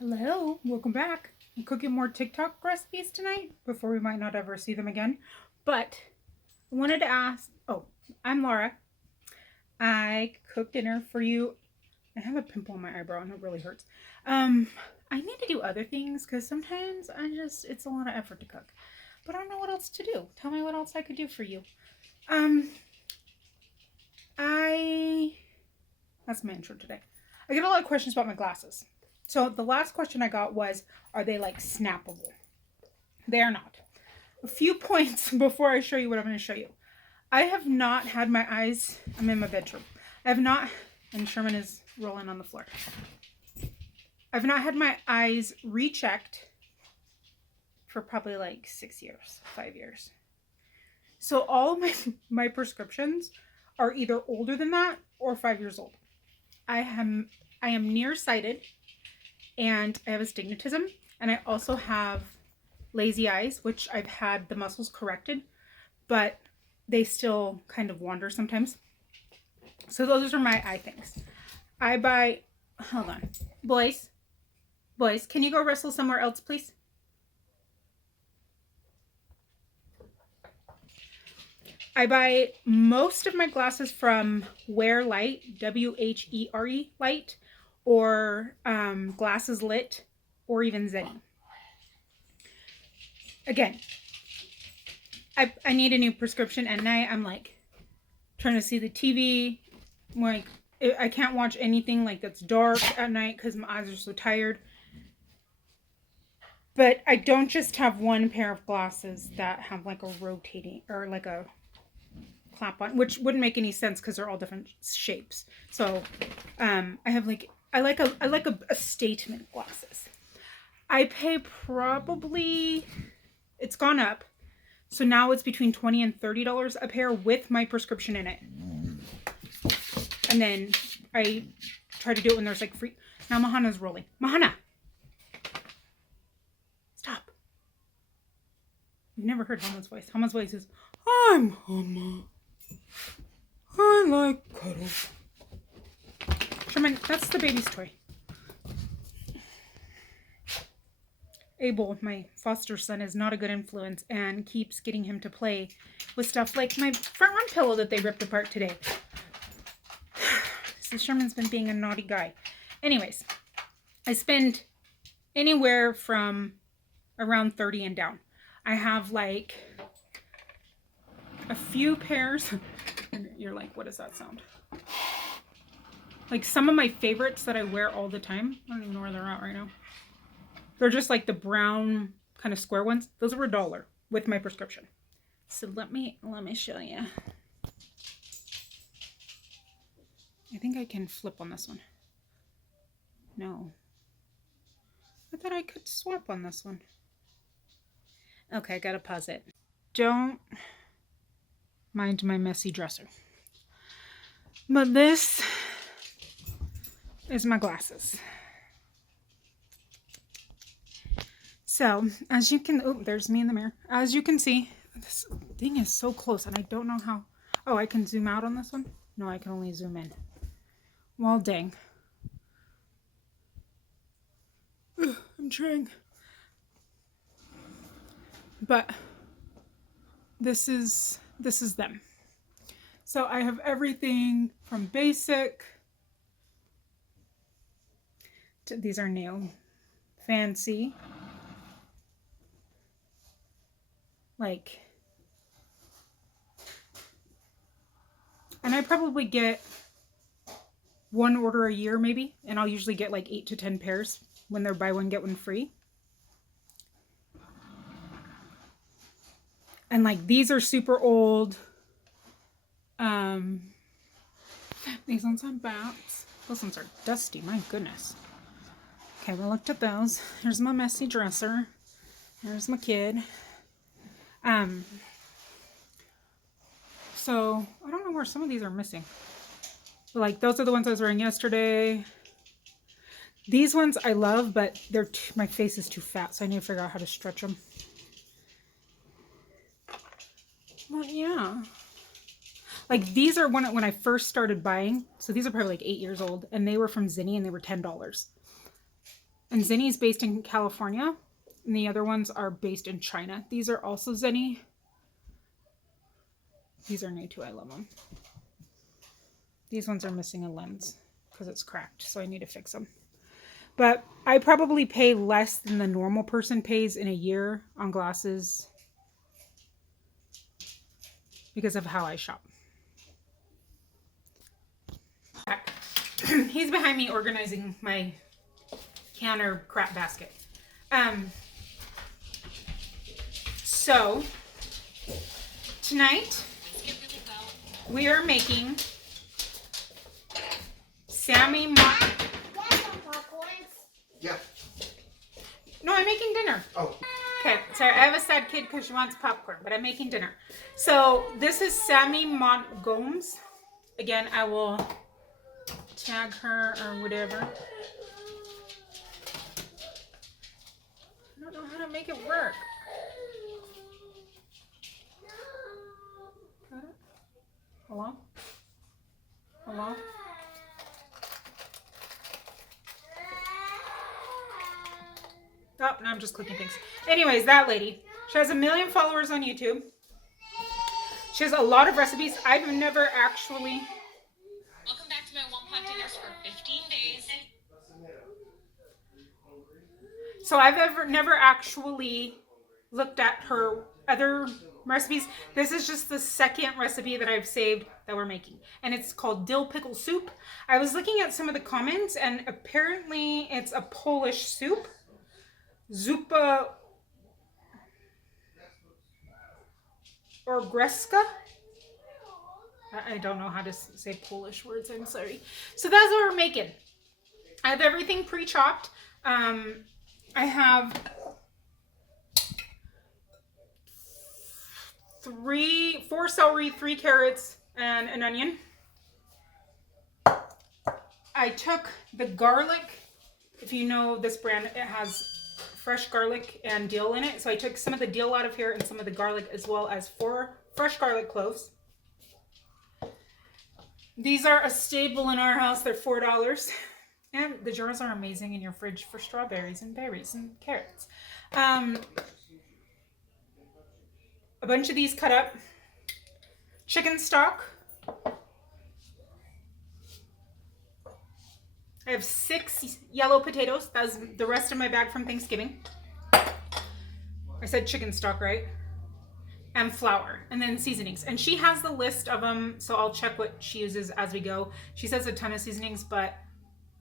Hello, welcome back. I'm cooking more TikTok recipes tonight before we might not ever see them again. But I wanted to ask, I'm Laura. I cooked dinner for you. I have a pimple on my eyebrow and it really hurts. I need to do other things because sometimes it's a lot of effort to cook. But I don't know what else to do. Tell me what else I could do for you. Um, that's my intro today. I get a lot of questions about my glasses. So the last question I got was, are they like snappable? They are not. A few points before I show you what I'm going to show you. I have not had my eyes, I'm in my bedroom. I have not, and Sherman is rolling on the floor. I've not had my eyes rechecked for probably like 6 years, 5 years. So all of my prescriptions are either older than that or 5 years old. I am nearsighted and I have astigmatism, and I also have lazy eyes, which I've had the muscles corrected, but they still kind of wander sometimes. So those are my eye things. Hold on. Boys, can you go wrestle somewhere else, please? I buy most of my glasses from Wear Light, Where Light, or Glasses Lit, or even Zenny. Again, I need a new prescription at night. I'm like trying to see the TV. Like I can't watch anything like that's dark at night because my eyes are so tired. But I don't just have one pair of glasses that have like a rotating or like a clap on, which wouldn't make any sense because they're all different shapes. So I have I like a statement glasses. I pay probably, it's gone up. So now it's between $20 and $30 a pair with my prescription in it. And then I try to do it when there's like free. Now Mahana's rolling. Mahana! Stop. You've never heard Hama's voice. Hama's voice is, I'm Hama. I like cuddles. Sherman, that's the baby's toy. Abel, my foster son, is not a good influence and keeps getting him to play with stuff like my front room pillow that they ripped apart today. So Sherman's been being a naughty guy. Anyways, I spend anywhere from around 30 and down. I have like a few pairs. You're like, what does that sound? Like some of my favorites that I wear all the time. I don't even know where they're at right now. They're just like the brown kind of square ones. Those were $1 with my prescription. So let me show you. I think I can flip on this one. No. I thought I could swap on this one. Okay, I gotta pause it. Don't mind my messy dresser. But this is my glasses. So, as you can, there's me in the mirror. As you can see, this thing is so close and I don't know how. Oh, I can zoom out on this one? No, I can only zoom in. Well, dang. I'm trying. But this is them. So I have everything from basic to, these are new, fancy, like, and I probably get one order a year maybe, and I'll usually get like 8 to 10 pairs when they're buy one get one free. And like these are super old. These ones have bats. Those ones are dusty, my goodness. Okay, we looked at those. Here's my messy dresser. There's my kid. So I don't know where some of these are missing. But like those are the ones I was wearing yesterday. These ones I love, but my face is too fat, so I need to figure out how to stretch them. Well, yeah. Like these are when I first started buying. So these are probably like 8 years old, and they were from Zenny and they were $10. And Zinni is based in California, and the other ones are based in China. These are also Zinni. These are new too. I love them. These ones are missing a lens because it's cracked, so I need to fix them. But I probably pay less than the normal person pays in a year on glasses because of how I shop. He's behind me organizing my counter crap basket. So tonight we are making Sammy Yeah. No, I'm making dinner. Oh. Okay, sorry, I have a sad kid because she wants popcorn, but I'm making dinner. So this is Sammy Montgomery's. Again, I will tag her or whatever. I don't know how to make it work. Got it? Hello? Hello? Oh, no, I'm just clicking things. Anyways, that lady. She has 1 million followers on YouTube. She has a lot of recipes. I've never actually... Welcome back to my one pot dinners for 15 days. So I've never actually looked at her other recipes. This is just the second recipe that I've saved that we're making. And it's called dill pickle soup. I was looking at some of the comments and apparently it's a Polish soup. Zupa or Greska. I don't know how to say Polish words, I'm sorry. So that's what we're making. I have everything pre-chopped. I have 4 celery, 3 carrots, and an onion. I took the garlic. If you know this brand, it has fresh garlic and dill in it. So I took some of the dill out of here and some of the garlic, as well as 4 fresh garlic cloves. These are a staple in our house. They're $4. And the jars are amazing in your fridge for strawberries and berries and carrots. A bunch of these cut up. Chicken stock. I have 6 yellow potatoes. That's the rest of my bag from Thanksgiving. I said chicken stock, right? And flour, and then seasonings. And she has the list of them, so I'll check what she uses as we go. She says a ton of seasonings, but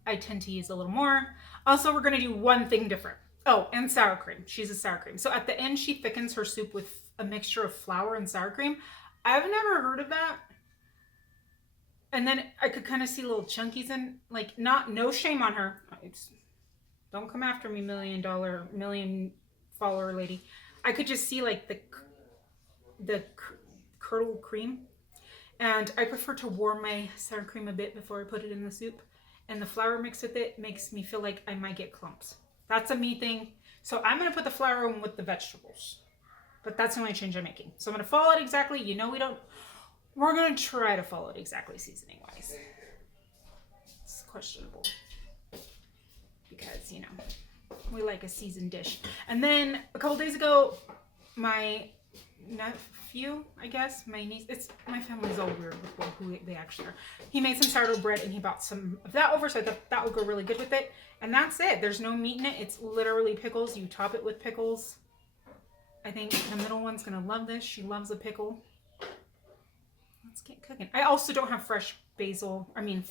I tend to use a little more. Also, we're gonna do one thing different. Oh, and sour cream. She uses sour cream. So at the end, she thickens her soup with a mixture of flour and sour cream. I've never heard of that. And then I could kind of see little chunkies in, like, no shame on her. Don't come after me, million follower lady. I could just see like the curdle cream. And I prefer to warm my sour cream a bit before I put it in the soup. And the flour mixed with it makes me feel like I might get clumps. That's a me thing. So I'm going to put the flour in with the vegetables. But that's the only change I'm making. So I'm going to follow it exactly. You know, we're going to try to follow it exactly seasoning wise. It's questionable. Because, you know, we like a seasoned dish. And then a couple days ago, my nephew, I guess, my niece, my family's all weird with who they actually are. He made some sourdough bread and he bought some of that over, so I thought that would go really good with it. And that's it. There's no meat in it. It's literally pickles. You top it with pickles. I think the middle one's gonna love this. She loves a pickle. Let's get cooking. I also don't have fresh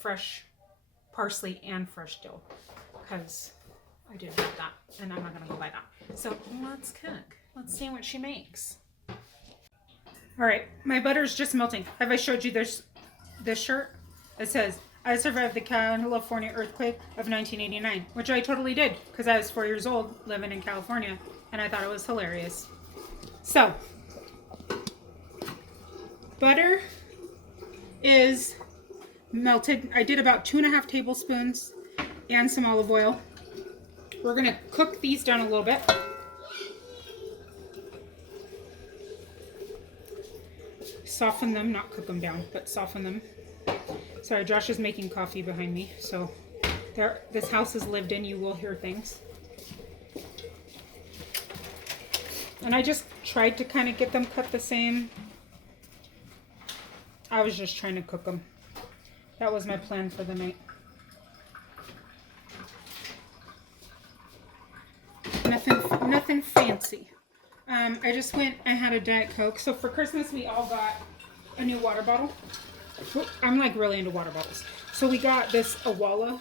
fresh parsley and fresh dill because I didn't have that and I'm not gonna go buy that. So let's cook. Let's see what she makes. All right, my butter's just melting. Have I showed you this shirt? It says, I survived the California earthquake of 1989, which I totally did because I was 4 years old living in California and I thought it was hilarious. So, butter is melted. I did about 2.5 tablespoons and some olive oil. We're gonna cook these down a little bit. Soften them, not cook them down, but soften them. Sorry, Josh is making coffee behind me, so this house is lived in. You will hear things. And I just tried to kind of get them cut the same. I was just trying to cook them. That was my plan for the night. Nothing fancy. I just went, I had a Diet Coke. So for Christmas, we all got a new water bottle. I'm like really into water bottles. So we got this Awala.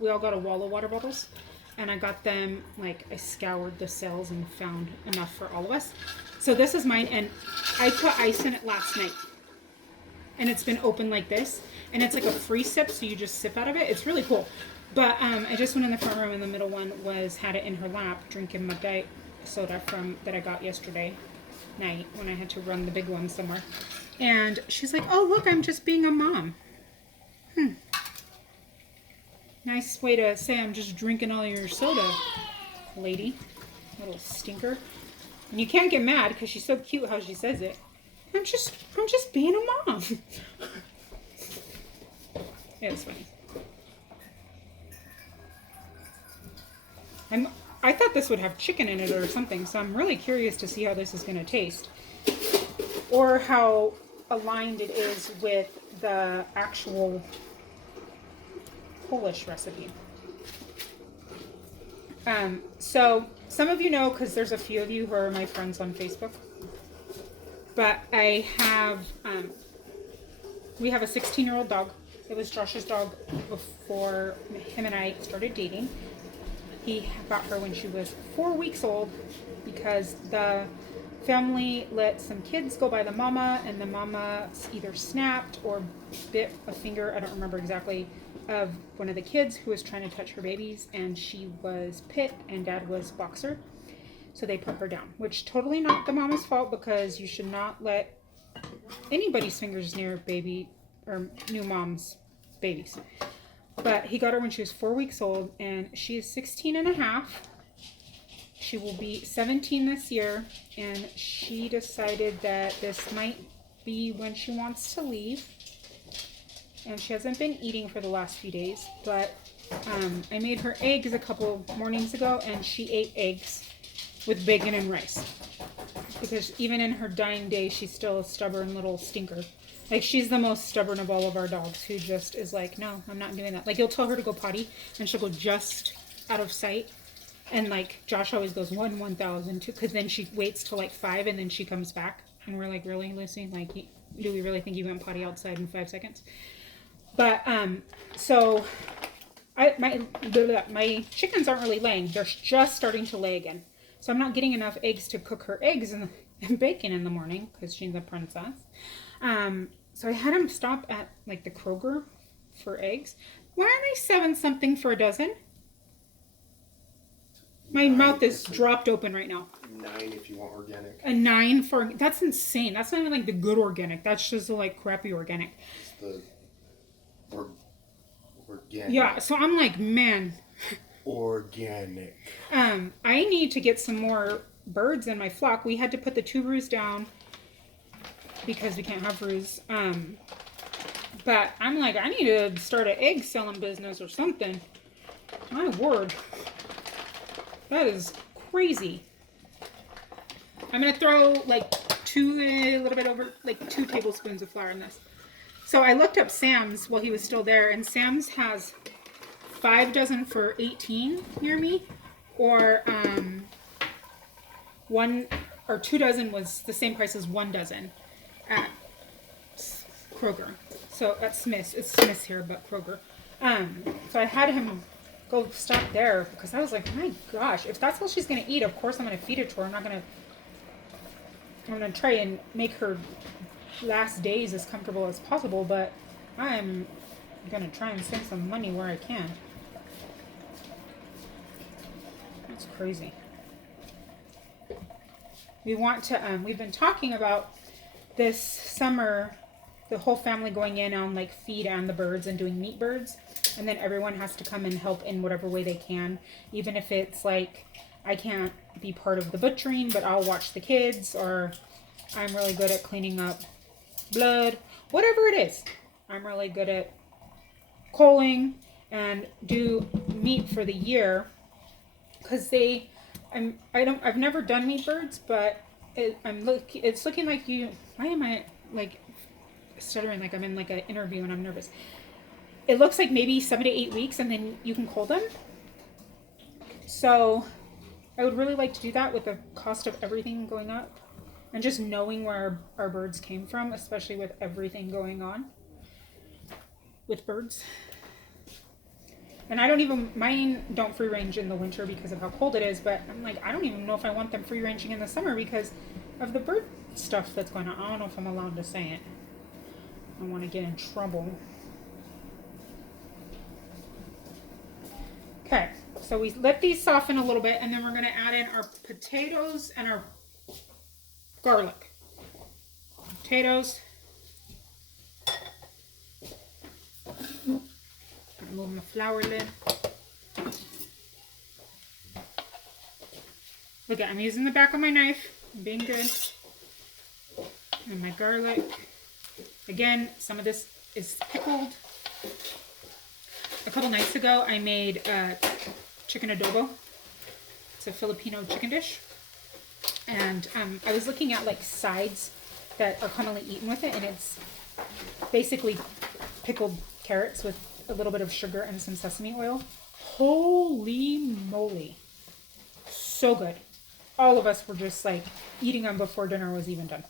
We all got Awala water bottles. And I got them, like, I scoured the cells and found enough for all of us. So this is mine, and I put ice in it last night. And it's been open like this. And it's like a free sip, so you just sip out of it. It's really cool. But I just went in the front room, and the middle one had it in her lap, drinking my diet soda that I got yesterday night when I had to run the big one somewhere. And she's like, oh, look, I'm just being a mom. Nice way to say I'm just drinking all your soda, lady. Little stinker. And you can't get mad because she's so cute how she says it. I'm just being a mom. It's funny. I thought this would have chicken in it or something, so I'm really curious to see how this is going to taste. Or how aligned it is with the actual Polish recipe. So some of you know, because there's a few of you who are my friends on Facebook, but I have, we have a 16-year-old dog. It was Josh's dog before him and I started dating. He got her when she was 4 weeks old because the family let some kids go by the mama, and the mama either snapped or bit a finger, I don't remember exactly, of one of the kids who was trying to touch her babies, and she was pit and dad was boxer. So they put her down, which totally not the mama's fault, because you should not let anybody's fingers near baby or new mom's babies. But he got her when she was 4 weeks old, and she is 16 and a half. She will be 17 this year, and she decided that this might be when she wants to leave. And she hasn't been eating for the last few days, but I made her eggs a couple mornings ago, and she ate eggs with bacon and rice. Because even in her dying day, she's still a stubborn little stinker. Like, she's the most stubborn of all of our dogs, who just is like, no, I'm not doing that. Like, you'll tell her to go potty, and she'll go just out of sight. And, like, Josh always goes 1,000, 2, because then she waits till, like, 5, and then she comes back. And we're like, really, Lucy? Like, do we really think you went potty outside in 5 seconds? But, so, my chickens aren't really laying. They're just starting to lay again. So I'm not getting enough eggs to cook her eggs and bacon in the morning, because she's a princess. So I had him stop at, like, the Kroger for eggs. Why are they 7 something for a dozen? My mouth is dropped open right now. 9 if you want organic. A 9 for, that's insane. That's not even like the good organic. That's just the, like, crappy organic. It's the organic. Yeah, so I'm like, man. Organic. I need to get some more birds in my flock. We had to put the 2 roos down because we can't have roos. But I'm like, I need to start an egg selling business or something. My word. That is crazy. I'm going to throw like 2 tablespoons of flour in this. So I looked up Sam's while he was still there, and Sam's has 5 dozen for $18 near me, or 1 or 2 dozen was the same price as 1 dozen at Kroger. So at Smith's, it's Smith's here, but Kroger. So I had him go stop there because I was like, my gosh, if that's all she's gonna eat, of course I'm gonna feed it to her. I'm gonna try and make her last days as comfortable as possible, but I'm gonna try and save some money where I can. That's crazy. We want to, we've been talking about this summer, the whole family going in on like feed and the birds and doing meat birds. And then everyone has to come and help in whatever way they can. Even if it's like, I can't be part of the butchering, but I'll watch the kids, or I'm really good at cleaning up blood, whatever it is. I'm really good at culling and do meat for the year. Because they, I've never done meat birds, but it's looking like you. Why am I like stuttering like I'm in like an interview and I'm nervous? It looks like maybe 7 to 8 weeks, and then you can cull them. So I would really like to do that with the cost of everything going up, and just knowing where our birds came from, especially with everything going on with birds. And mine don't free range in the winter because of how cold it is, but I'm like, I don't even know if I want them free ranging in the summer because of the bird stuff that's going on. I don't know if I'm allowed to say it. I don't want to get in trouble. Okay, so we let these soften a little bit, and then we're going to add in our potatoes and our garlic. Potatoes. Remove my flour lid. Look at, I'm using the back of my knife. I'm being good. And my garlic. Again, some of this is pickled. A couple nights ago, I made chicken adobo. It's a Filipino chicken dish. And I was looking at like sides that are commonly eaten with it, and it's basically pickled carrots with a little bit of sugar and some sesame oil. Holy moly. So good. All of us were just like eating them before dinner was even done.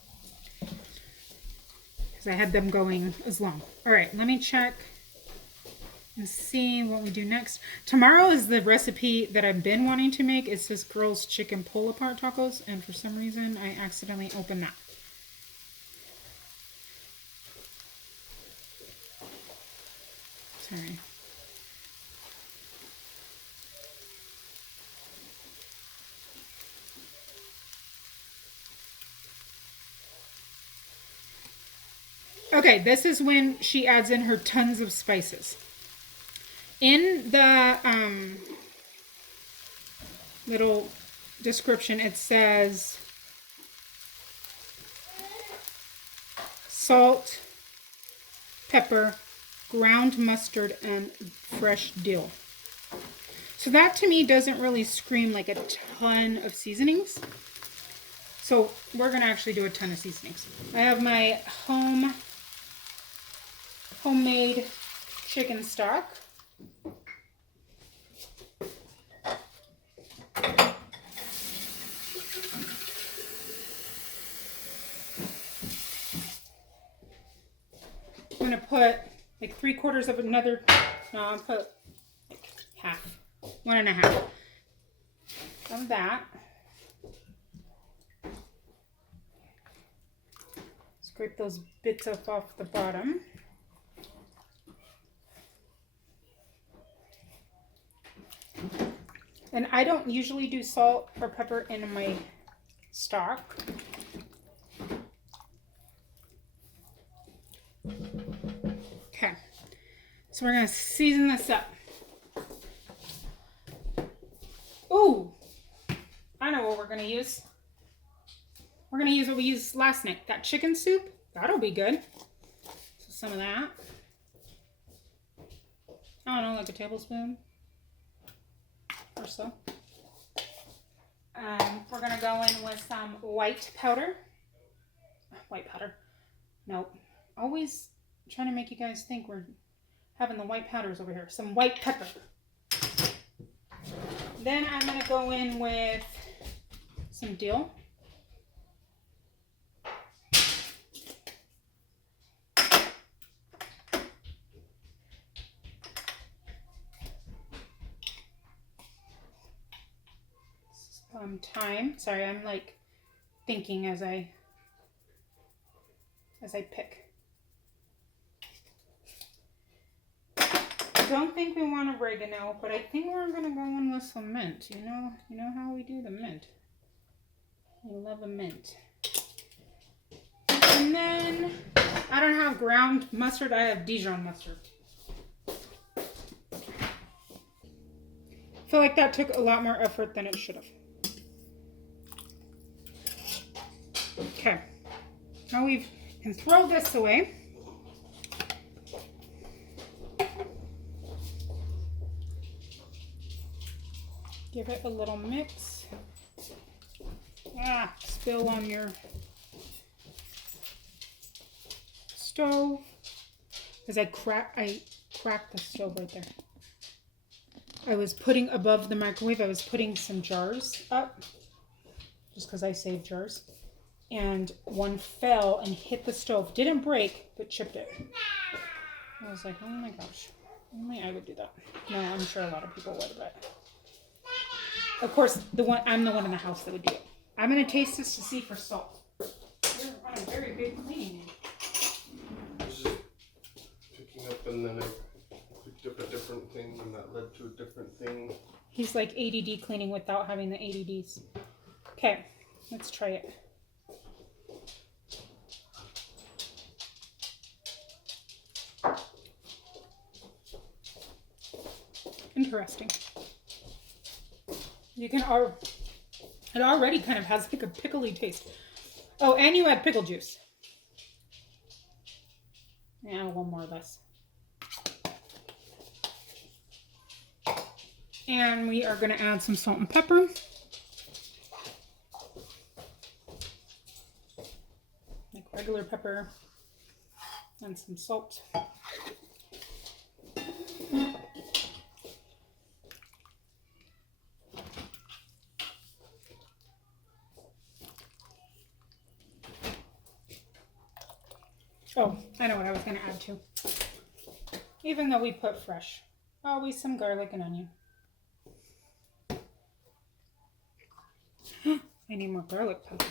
Because I had them going as long. All right, let me check and see what we do next. Tomorrow is the recipe that I've been wanting to make. It's this girl's chicken pull-apart tacos, and for some reason I accidentally opened that. Sorry. Okay, this is when she adds in her tons of spices. In the little description, it says salt, pepper, ground mustard, and fresh dill. So that to me doesn't really scream like a ton of seasonings. So we're going to actually do a ton of seasonings. I have my homemade chicken stock. I'm going to put like 3/4 of another, no, I'll put like half, 1.5 of that. Scrape those bits up off the bottom. And I don't usually do salt or pepper in my stock. Okay, so we're going to season this up. Ooh, I know what we're going to use. We're going to use what we used last night. That chicken soup, that'll be good. So some of that. I don't know, like a tablespoon or so. We're going to go in with some white powder. White powder. Nope. Always trying to make you guys think we're having the white powders over here. Some white pepper. Then I'm going to go in with some dill. Thyme. Sorry, I'm like thinking as I pick. I don't think we want oregano, but I think we're gonna go in with some mint. You know how we do the mint. I love a mint. And then I don't have ground mustard. I have Dijon mustard. I feel like that took a lot more effort than it should have. Okay, now we can throw this away. Give it a little mix. Spill on your stove. Because I cracked the stove right there. I was putting above the microwave, I was putting some jars up. Just because I saved jars. And one fell and hit the stove. Didn't break, but chipped it. I was like, oh my gosh. Only I would do that. No, I'm sure a lot of people would, but... Of course, I'm the one in the house that would do it. I'm going to taste this to see for salt. You're on a very big cleaning. Just picking up, and then I picked up a different thing, and that led to a different thing. He's like ADD cleaning without having the ADDs. Okay, let's try it. Interesting. You can it already kind of has like a pickly taste. Oh, and you add pickle juice. Yeah, one more or less. And we are going to add some salt and pepper. Like regular pepper. And some salt. Oh, I know what I was going to add too. Even though we put fresh. Always some garlic and onion. I need more garlic powder.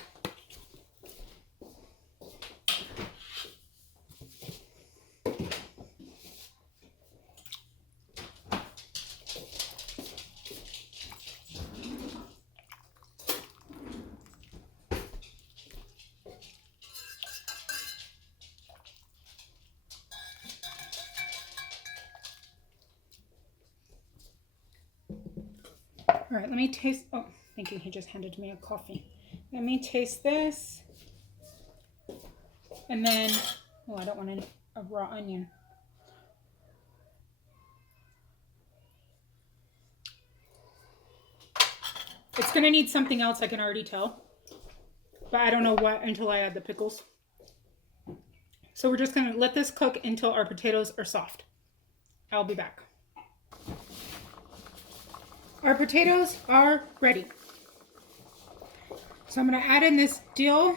All right, let me taste. Oh, thank you. He just handed me a coffee. Let me taste this. And then, oh, I don't want a raw onion. It's going to need something else, I can already tell. But I don't know what until I add the pickles. So we're just going to let this cook until our potatoes are soft. I'll be back. Our potatoes are ready. So I'm going to add in this dill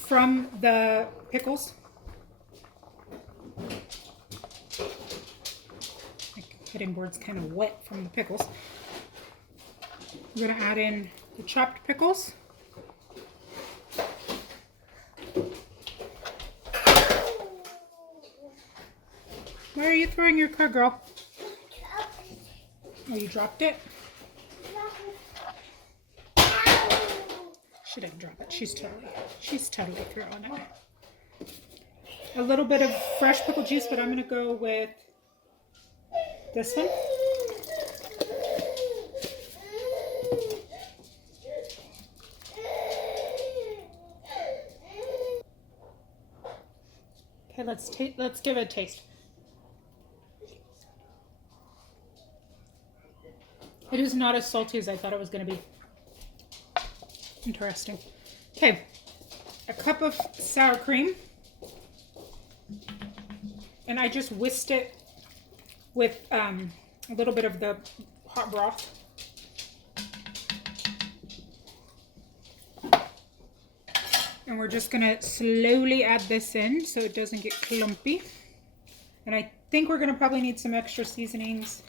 from the pickles. My cutting board's kind of wet from the pickles. I'm going to add in the chopped pickles. Why are you throwing your car, girl? Oh, you dropped it? She didn't drop it. She's totally throwing it. A little bit of fresh pickle juice, but I'm going to go with this one. Okay, let's give it a taste. It is not as salty as I thought it was going to be. Interesting. Okay, a cup of sour cream. And I just whisked it with a little bit of the hot broth. And we're just going to slowly add this in so it doesn't get clumpy. And I think we're going to probably need some extra seasonings.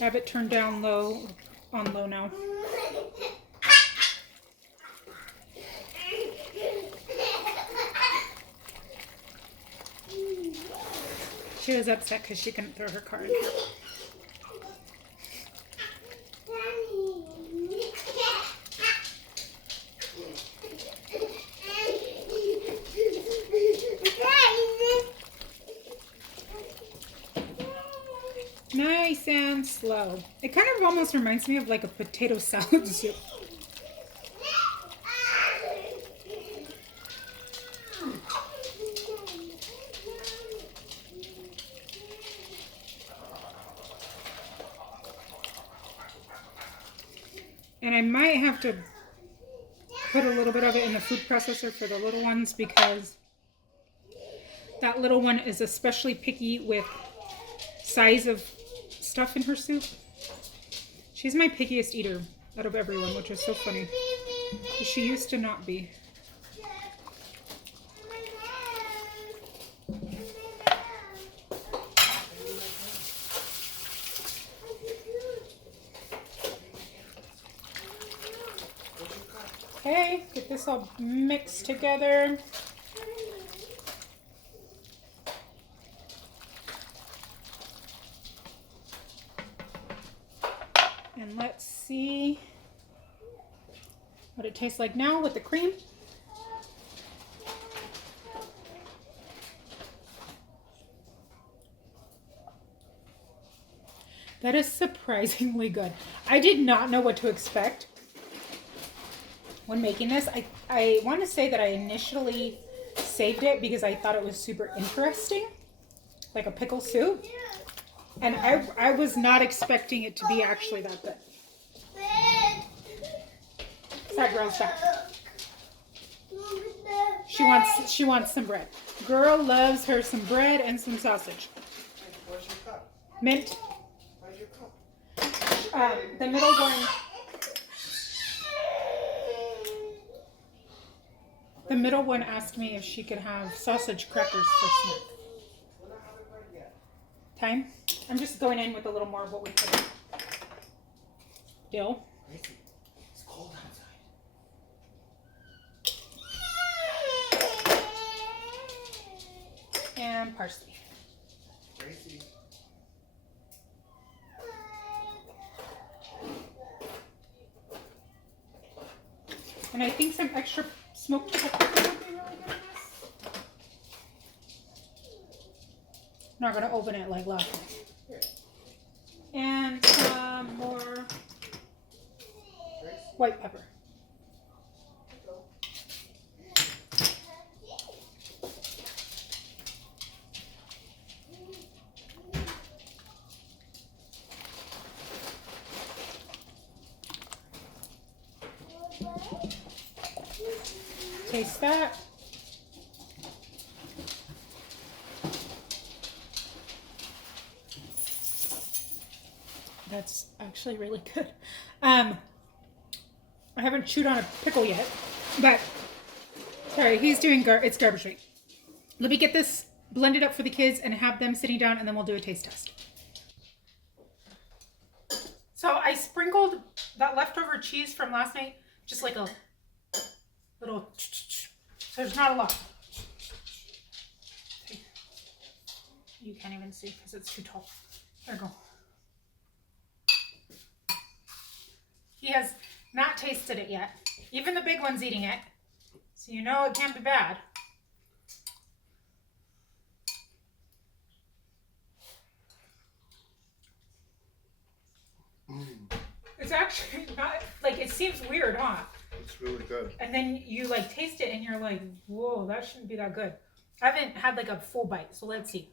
Have it turned down low, on low now. She was upset because she couldn't throw her car in here. Nice and slow. It kind of almost reminds me of like a potato salad soup. And I might have to put a little bit of it in the food processor for the little ones because that little one is especially picky with size of stuff in her soup. She's my pickiest eater out of everyone, which is so funny. She used to not be. Okay, get this all mixed together. And let's see what it tastes like now with the cream. That is surprisingly good. I did not know what to expect when making this. I want to say that I initially saved it because I thought it was super interesting, like a pickle soup. And I was not expecting it to be actually that good. That girl's back. She wants some bread. Girl loves her some bread and some sausage. Where's your cup? Mint. Where's your cup? The middle one. The middle one asked me if she could have sausage crackers for snack. Time? I'm just going in with a little more of what we put in. Dill. It's cold outside. And parsley. Gracie. And I think some extra smoked pepper would be really good in this. I'm not going to open it like last time. And some more white pepper. Taste that. That's actually really good. I haven't chewed on a pickle yet, but sorry, he's doing it's garbage week. Let me get this blended up for the kids and have them sitting down, and then we'll do a taste test. So I sprinkled that leftover cheese from last night, just like a little, so there's not a lot. You can't even see because it's too tall. There you go. He has not tasted it yet. Even the big one's eating it. So you know it can't be bad. It's actually not, like, it seems weird, huh? It's really good. And then you like taste it and you're like, whoa, that shouldn't be that good. I haven't had like a full bite, so let's see.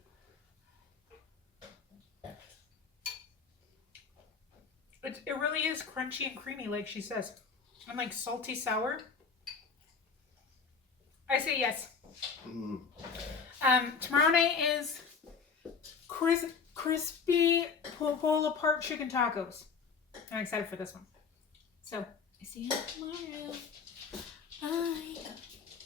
It really is crunchy and creamy, like she says. And like salty sour. I say yes. Tomorrow night is crispy pull apart chicken tacos. I'm excited for this one. So I see you tomorrow.